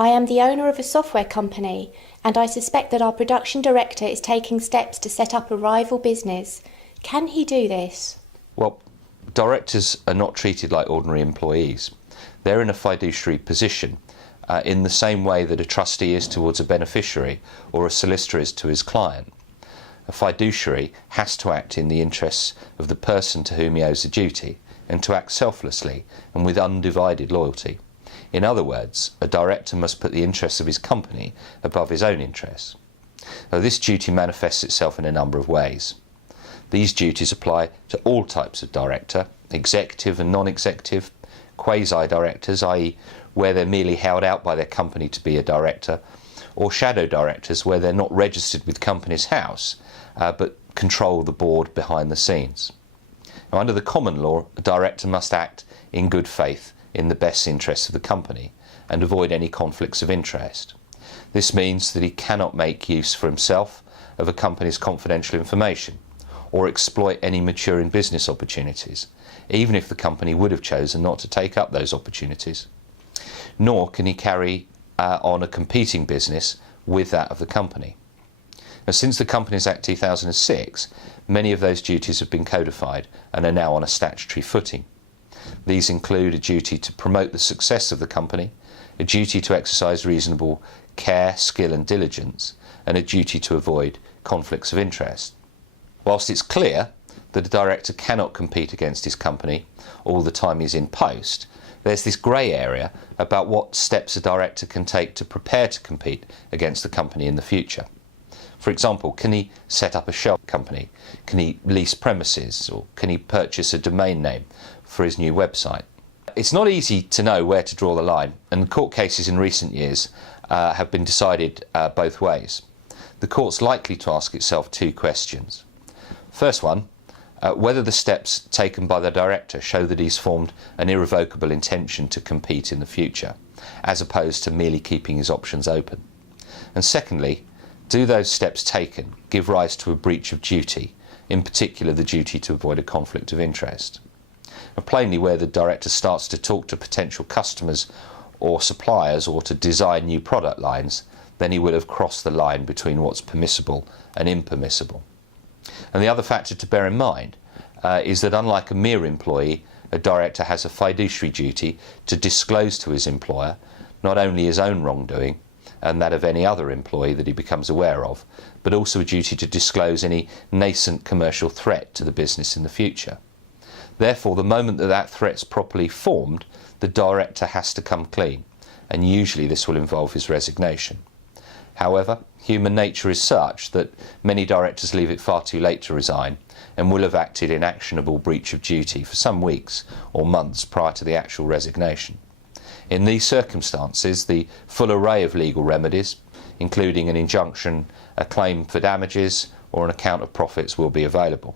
I am the owner of a software company, and I suspect that our production director is taking steps to set up a rival business. Can he do this? Well, directors are not treated like ordinary employees. They're in a fiduciary position in the same way that a trustee is towards a beneficiary or a solicitor is to his client. A fiduciary has to act in the interests of the person to whom he owes a duty, and to act selflessly and with undivided loyalty. In other words, a director must put the interests of his company above his own interests. Now, this duty manifests itself in a number of ways. These duties apply to all types of director: executive and non-executive, quasi-directors, i.e. where they're merely held out by their company to be a director, or shadow directors where they're not registered with Companies House but control the board behind the scenes. Now, under the common law, a director must act in good faith in the best interests of the company and avoid any conflicts of interest. This means that he cannot make use for himself of a company's confidential information or exploit any maturing business opportunities, even if the company would have chosen not to take up those opportunities. Nor can he carry on a competing business with that of the company. Now, since the Companies Act 2006, many of those duties have been codified and are now on a statutory footing. These include a duty to promote the success of the company, a duty to exercise reasonable care, skill and diligence, and a duty to avoid conflicts of interest. Whilst it's clear that a director cannot compete against his company all the time he's in post, there's this grey area about what steps a director can take to prepare to compete against the company in the future. For example, can he set up a shell company? Can he lease premises? Or can he purchase a domain name for his new website? It's not easy to know where to draw the line, and court cases in recent years have been decided both ways. The court's likely to ask itself two questions. First one, whether the steps taken by the director show that he's formed an irrevocable intention to compete in the future, as opposed to merely keeping his options open. And secondly, do those steps taken give rise to a breach of duty, in particular the duty to avoid a conflict of interest? Now, plainly, where the director starts to talk to potential customers or suppliers or to design new product lines, then he will have crossed the line between what's permissible and impermissible. And the other factor to bear in mind is that unlike a mere employee, a director has a fiduciary duty to disclose to his employer not only his own wrongdoing and that of any other employee that he becomes aware of, but also a duty to disclose any nascent commercial threat to the business in the future. Therefore, the moment that that threat's properly formed, the director has to come clean, and usually this will involve his resignation. However, human nature is such that many directors leave it far too late to resign and will have acted in actionable breach of duty for some weeks or months prior to the actual resignation. In these circumstances, the full array of legal remedies, including an injunction, a claim for damages or an account of profits, will be available.